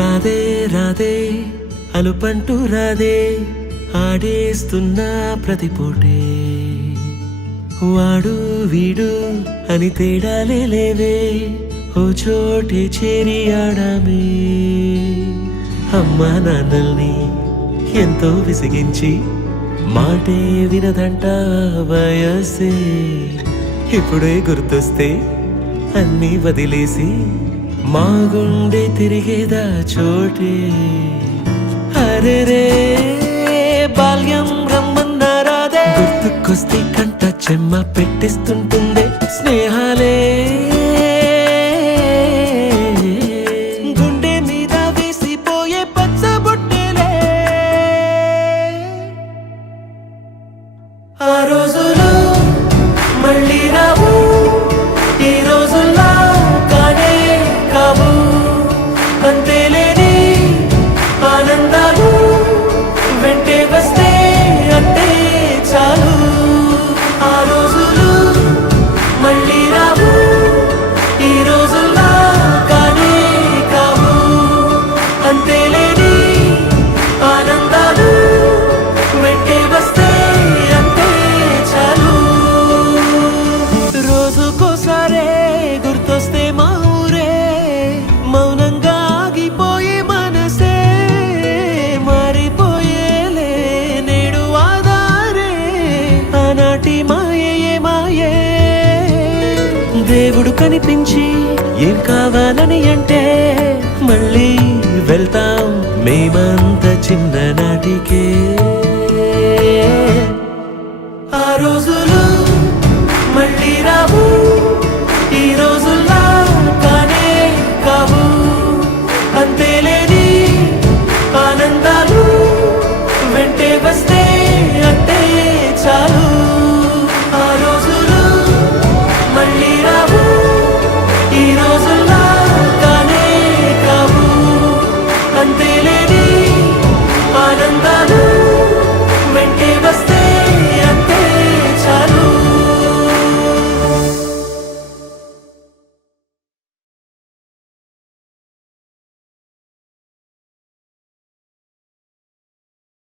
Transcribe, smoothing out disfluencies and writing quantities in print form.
రాదే రాదే అలుపంటూ రాదే ఆడేస్తున్నా ప్రతిపోటే వాడు వీడు అని తేడాలే లేవే ఓ చోటే చేరి ఆడామే అమ్మా నాన్నల్ని ఎంతో విసిగించి మాటే వినదంట వయసే ఇప్పుడే గుర్తొస్తే అన్నీ వదిలేసి మా గుండె తిరిగేదా చోటే అరే రే బాల్యం రమ్మన్నారాదే గుర్తుకొస్తే కంట చెమ్మ పెట్టిస్తుంటుందే స్నేహాలే గుండె మీద వేసిపోయే పచ్చబొట్టేలే ఆ రోజులు మళ్ళీ రావు ఈ రోజుల్లా కానే కావు అంతేలేని ఆనందాలు వెంటే వస్తే అంతే చాలు ఆ రోజులు మళ్ళీ రావు ఈ రోజుల్లా కానే కావు అంతేలేని ఆనందాలు వెంటే వస్తే అంతే చాలు రోజుకోసారే గుర్తొస్తే మా ఊరే మౌనంగా ఆగిపోయే మనసే మారిపోయేలే నేడు ఆధారే ఆనాటి మాయే మాయే దేవుడు కనిపించి ఏం కావాలని అంటే మళ్ళీ వెళ్తాం మేమంత చిన్ననాటికే ఆ రోజులు మళ్ళీ రావు